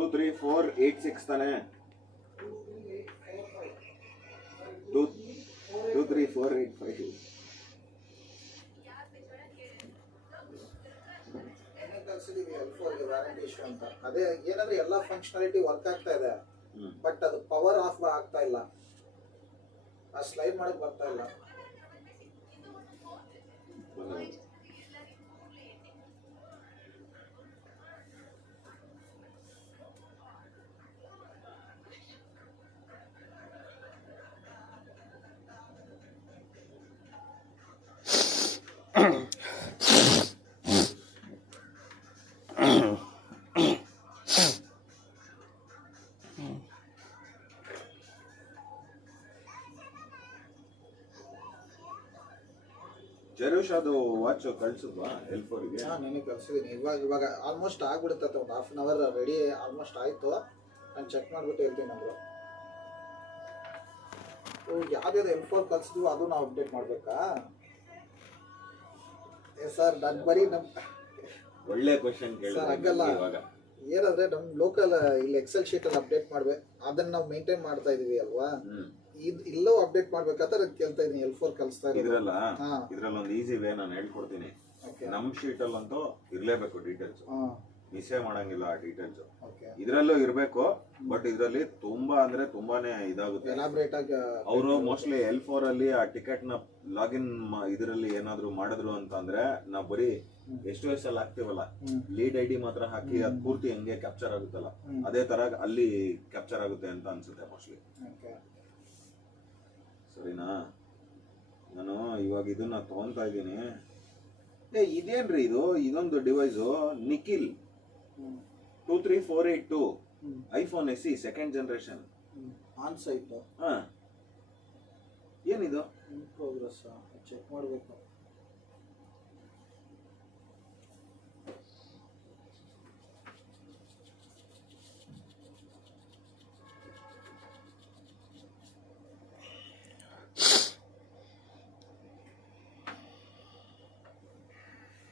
23486 ತಾನೆ. 23485. Warranty issue ಅಂತ. ಅದೇ ಏನಂದ್ರೆ ಎಲ್ಲ ಫಂಕ್ಷನಾಲಿಟಿ ವರ್ಕ್ ಆಗ್ತಾ ಇದೆ, ಬಟ್ ಅದು ಪವರ್ ಆಫ್ ಆಗ್ತಾ ಇಲ್ಲ, ಆ ಸ್ಲೈಡ್ ಮಾಡಕ್ ಬರ್ತಾ ಇಲ್ಲ. ಜೆರೋಶಾದು ವಾಚ್ ಕಳ್ಸಿದ್ವಾ L4 ಗೆ? ನನಗೆ ಕಳ್ಸಿದ್ದೀನಿ. ಇವಾಗ ಆಲ್ಮೋಸ್ಟ್ ಆಗ್ಬಿಡುತ್ತೆ, ಒಂದು half an hour ready almost ಆಯ್ತು. ನಾನು ಚೆಕ್ ಮಾಡ್ಬಿಟ್ಟು ಹೇಳ್ತೀನಿ. ನಮ್ದು ಯಾವ್ದು L4 ಕಳ್ಸಿದ್ವಿ ಅದು ನಾವು ಅಪ್ಡೇಟ್ ಮಾಡ್ಬೇಕಾ ಸರ್? ನಾನು ಬರೀ ಒಳ್ಳೆ ಕ್ವಶನ್ ಸರ್ ಹಂಗಲ್ಲ, ಏನಂದ್ರೆ ನಮ್ ಲೋಕಲ್ ಇಲ್ಲಿ ಎಕ್ಸೆಲ್ ಶೀಟ್ ಅಲ್ಲಿ ಅಪ್ಡೇಟ್ ಮಾಡ್ಬೇಕು, ಅದನ್ನ ನಾವು ಮೇಂಟೈನ್ ಮಾಡ್ತಾ ಇದೀವಿ ಅಲ್ವಾ. ಇಲ್ಲೂ ಅಪ್ಡೇಟ್ ಮಾಡ್ಬೇಕಾದ್ರೆ ಕೇಳ್ತಾ ಇದೀನಿ. L4 ಕಳಿಸ್ತಾ ಇದ್ರಲ್ಲ, ಇದ್ರಲ್ಲಿ ಒಂದು ಈಸಿ ವೇ ನಾನು ಹೇಳ್ಕೊಡ್ತೀನಿ. ನಮ್ ಶೀಟ್ ಅಲ್ಲಂತೂ ಇರ್ಲೇಬೇಕು ಡೀಟೇಲ್ಸ್, ಮಿಸ್ಸೇ ಮಾಡಂಗಿಲ್ಲ ಆ ಡೀಟೇಲ್ಸ್. ಇದ್ರಲ್ಲೂ ಇರ್ಬೇಕು, ಬಟ್ ಇದ್ರಲ್ಲಿ ತುಂಬಾ ಅಂದ್ರೆ ತುಂಬಾನೇ ಇದಾಗುತ್ತೆ. ಅವರು ಮೋಸ್ಟ್ಲಿ L4 ಅಲ್ಲಿ ಆ ಟಿಕೆಟ್ ನ ಲಾಗಿನ್ ಇದರಲ್ಲಿ ಏನಾದ್ರು ಮಾಡಿದ್ರು ಅಂತಂದ್ರೆ ನಾವ್ ಬರೀ ಎಷ್ಟು ವಯಸ್ಸಲ್ಲಿ ಹಾಕ್ತಿವಲ್ಲ, ಲೀಡ್ ID ಮಾತ್ರ ಹಾಕಿ ಅದ್ ಪೂರ್ತಿ ಹಂಗೆ ಕ್ಯಾಪ್ಚರ್ ಆಗುತ್ತಲ್ಲ, ಅದೇ ತರ ಅಲ್ಲಿ ಕ್ಯಾಪ್ಚರ್ ಆಗುತ್ತೆ ಅಂತ ಅನ್ಸುತ್ತೆ ಮೋಸ್ಟ್ಲಿ. ಸರಿನಾ? ನಾನು ಇವಾಗ ಇದನ್ನ ತಗೊಂತಾ ಇದ್ದೀನಿ. ಇದೇನ್ರಿ ಇದು? ಇದೊಂದು device Nikhil 23482 iPhone SE second generation on site. ಏನಿದು? ಪ್ರೋಗ್ರೆಸ್ ಚೆಕ್ ಮಾಡಬೇಕು.